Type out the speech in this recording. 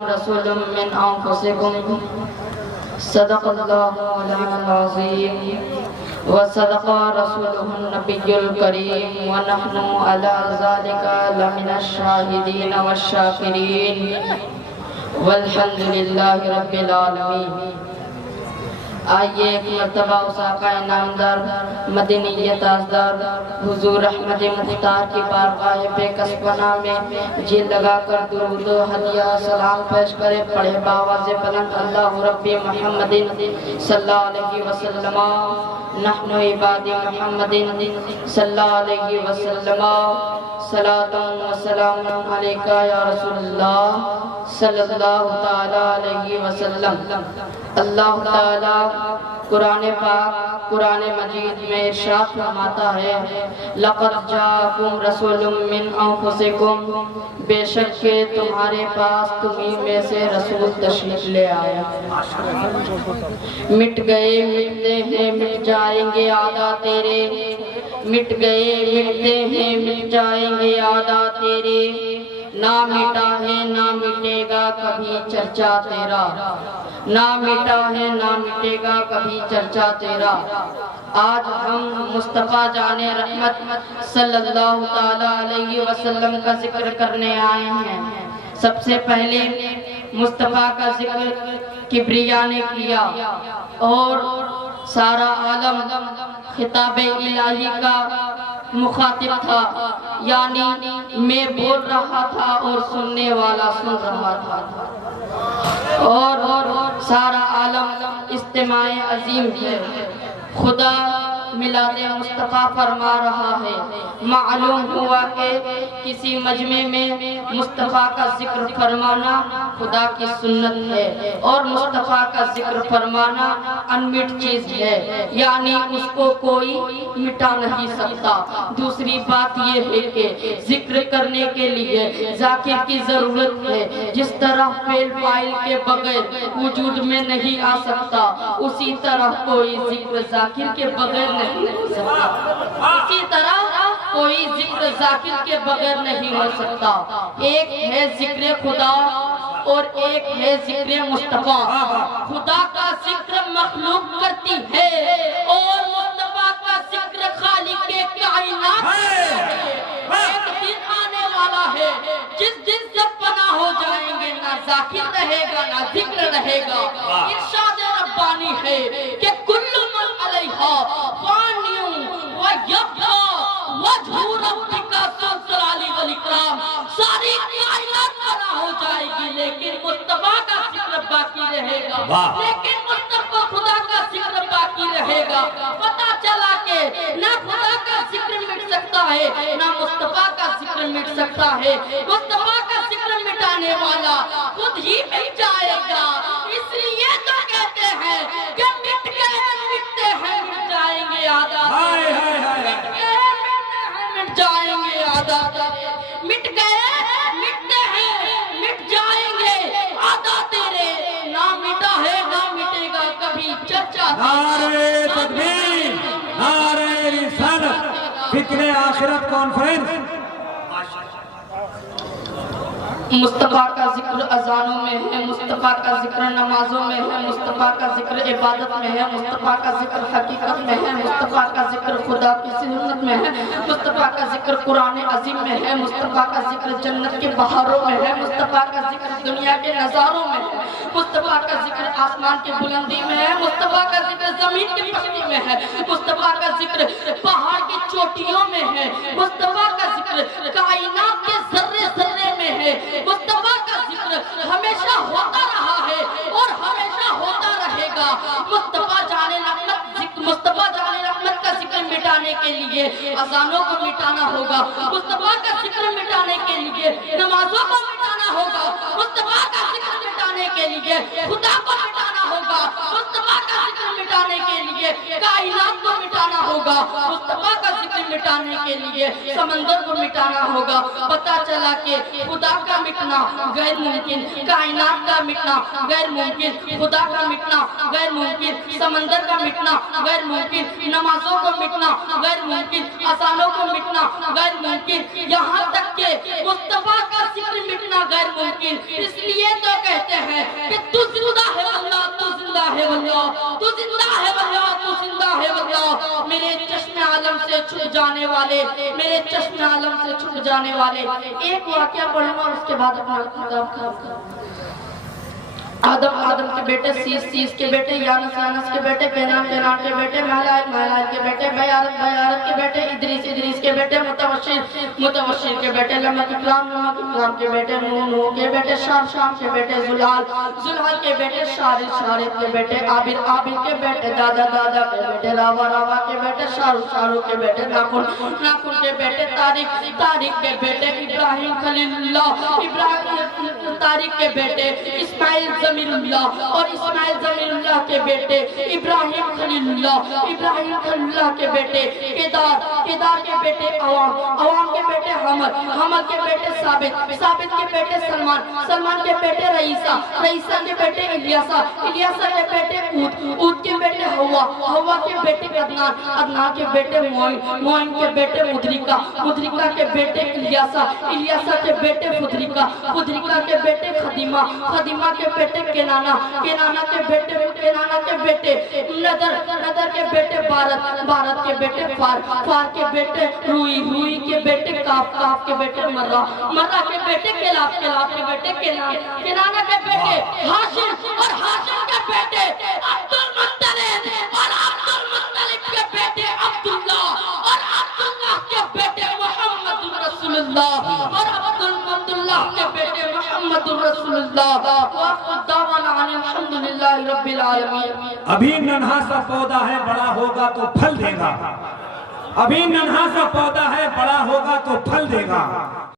رسول من أنفسكم صدق الله مولانا العظيم وصدق رسوله النبي الكريم ونحن على ذلك لمن الشاهدين والشاكرين والحمد لله رب العالمين. آئیے ایک مرتبہ اساقہ نامدار مدنیت آزدار حضور احمد مختار کی بارگاہ بے کسبنا میں جی لگا کر درود و ہدیہ سلام پیش کرے پڑھے باواز بلند اللہ رب محمد صلی اللہ علیہ وسلم نحن عباد محمد صلی اللہ علیہ وسلم صلاة و سلام علیکہ یا رسول اللہ صلی اللہ تعالیٰ علیہ وسلم. اللہ تعالیٰ قرآن پاک قرآن مجید میں ارشاد فرماتا ہے لَقَدْ جَاءَكُمْ رَسُولٌ مِّنْ أَنفُسِكُمْ بے شک کہ تمہارے پاس تمہیں میں سے رسول تشریف لے آیا. مٹ گئے مٹتے ہیں مٹ جائیں گے عادہ تیرے مٹ گئے مٹتے ہیں مٹ جائیں گے عادہ تیرے نہ مٹا ہے نہ مٹے گا کبھی چرچا تیرا نہ مٹا ہے نہ مٹے گا کبھی چرچا تیرا. آج ہم مصطفیٰ جان رحمت صلی اللہ تعالیٰ علیہ وسلم کا ذکر کرنے آئے ہیں. سب سے پہلے مصطفیٰ کا ذکر کبریا نے کیا اور سارا عالم خطاب الہی کا مخاطب تھا، یعنی میں بول رہا تھا اور سننے والا سن رہا تھا اور سارا عالم استماع عظیم ہے. خدا میلاد مصطفیٰ فرما رہا ہے. معلوم ہوا کہ کسی مجمع میں مصطفیٰ کا ذکر فرمانا خدا کی سنت ہے اور مصطفیٰ کا ذکر فرمانا انمٹ چیز ہے، یعنی اس کو کوئی مٹا نہیں سکتا. دوسری بات یہ ہے کہ ذکر کرنے کے لیے ذاکر کی ضرورت ہے. جس طرح فعل فاعل کے بغیر وجود میں نہیں آ سکتا، اسی طرح کوئی ذکر ذاکر کے بغیر نہیں ہو سکتا. اسی طرح کوئی ذکر ذاکر کے بغیر نہیں ہو سکتا. ایک ہے ذکر خدا اور ایک ہے ذکر مصطفیٰ. خدا کا ذکر مخلوق کرتی ہے اور مصطفیٰ کا ذکر خالق کائنات ہے. ایک دن آنے والا ہے جس دن سب فنا ہو جائیں گے، نہ ذاکر رہے گا نہ ذکر رہے گا. ارشاد ربانی ہے کہ کل من علیہا فان وَيَبْقَى وَجْهُ رَبِّكَ ذُو الجلال والإکرام. ساری کائنات فنا ہو جائے گی لیکن مصطفیٰ کا ذکر باقی رہے گا. لیکن مصطفیٰ خدا کا ذکر باقی رہے گا. پتہ چلا کہ نہ خدا کا ذکر مٹ سکتا ہے نہ مصطفیٰ کا ذکر مٹ سکتا ہے. مصطفیٰ کا ذکر مٹانے والا خود ہی مٹ جائے گا. اس لیے تو کہتے ہیں کہ مٹ گئے مٹتے ہیں مٹ جائیں گے آدھا مٹ گئے مٹ جائیں گے آدھا مٹ گئے مٹتے ہیں مٹ جائیں گے آدھا تیرے نہ مٹا ہے نہ مٹے گا کبھی چرچا. نعرہ تکبیر، نعرہ رسالت، فکر آخرت کانفرنس. مصطفیٰ کا ذکر اذانوں میں ہے، مصطفیٰ کا ذکر نمازوں میں ہے، مصطفیٰ کا ذکر عبادت میں ہے، مصطفیٰ کا ذکر حقیقت میں ہے، مصطفیٰ کا ذکر خدا کی سنت میں ہے، مصطفیٰ کا ذکر قرآن عظیم میں ہے، مصطفیٰ کا ذکر جنت کے بہاروں میں ہے، مصطفیٰ کا ذکر دنیا کے نظاروں میں ہے، مصطفیٰ کا ذکر آسمان کی بلندی میں ہے، مصطفیٰ کا ذکر زمین کی پستی میں ہے، مصطفیٰ کا ذکر پہاڑ کی چوٹیوں میں ہے، مصطفیٰ کا ذکر کائنات کے ذرے ذرے میں ہے. مصطفیٰ کا ذکر ہمیشہ ہوتا رہا ہے اور ہمیشہ ہوتا رہے گا. مصطفیٰ جان رحمت کا ذکر مٹانے کے لیے اذانوں کو مٹانا ہوگا. مصطفیٰ کا ذکر مٹانے کے لیے نمازوں کو مٹانا ہوگا. مصطفیٰ کا ذکر مٹانے کے لیے خدا کو مٹانا ہوگا. مصطفیٰ کا ذکر مٹانے کے لیے کائنات کو مٹانا ہوگا. مصطفیٰ کا ذکر مٹانے کے لیے سمندر کو مٹانا ہوگا. پتہ چلا کہ خدا کا مٹنا غیر ممکن، کائنات کا مٹنا غیر ممکن، خدا کا مٹنا غیر ممکن، سمندر کا مٹنا غیر ممکن، نمازوں کو مٹنا غیر ممکن، اذانوں کو مٹنا غیر ممکن، یہاں تک کہ مصطفیٰ کا ذکر مٹنا غیر ممکن. اس لیے تو ہیں کہ تو زندہ ہے واللہ، تو زندہ ہے واللہ، تو زندہ ہے واللہ، تو زندہ ہے واللہ. میرے چشم عالم سے چھپ جانے والے، میرے چشم عالم سے چھپ جانے والے. ایک واقعہ پڑھوں گا اس کے بعد اپنا کتاب کا. آدم کے بیٹے، سیس کے بیٹے، یانس کے بیٹے، کینان کے بیٹے، مہلائل کے بیٹے، بیارت کے بیٹے، ادریس کے بیٹے، متوشر کے بیٹے، لمک اکرام کے بیٹے، نوح کے بیٹے، شام کے بیٹے، زلال کے بیٹے، شارد کے بیٹے، عابر کے بیٹے، دادا کے بیٹے، راوا کے بیٹے، شارو کے بیٹے، ناخن کے بیٹے، تاریخ کے بیٹے، ابراہیم خلیل اللہ، تاریخ کے بیٹے، اسماعیل زمین اللہ، اور اسماعیل زمین اللہ کے بیٹے ابراہیم خلیل اللہ کے بیٹے کیدار کے بیٹے عوام کے بیٹے حمل کے بیٹے ثابت کے بیٹے سلمان کے بیٹے رئیسہ کے بیٹے الیاسا کے بیٹے اود کے بیٹے ہوا کے بیٹے عدنان کے بیٹے معین کے بیٹے مدرکہ کے بیٹے الیاسا کے بیٹے فدرکہ کے بیٹے خدیمہ کے بیٹے کینانا کے بیٹے نظر کے بیٹے بارت کے بیٹے فار کے بیٹے روئی کے بیٹے کاف کے بیٹے مرہ کے بیٹے کلاف کے بیٹے کینانا کے بیٹے ہاشم اور ہاشم کے بیٹے عبد المطلب اور عبد المطلب کے بیٹے عبداللہ اور عبداللہ کے بیٹے محمد رسول اللہ اور عبداللہ کے بیٹے محمد رسول اللہ. الحمدللہ رب العالمین. ابھی ننھا سا پودا ہے، بڑا ہوگا تو پھل دے گا. ابھی ننھا سا پودا ہے، بڑا ہوگا تو پھل دے گا.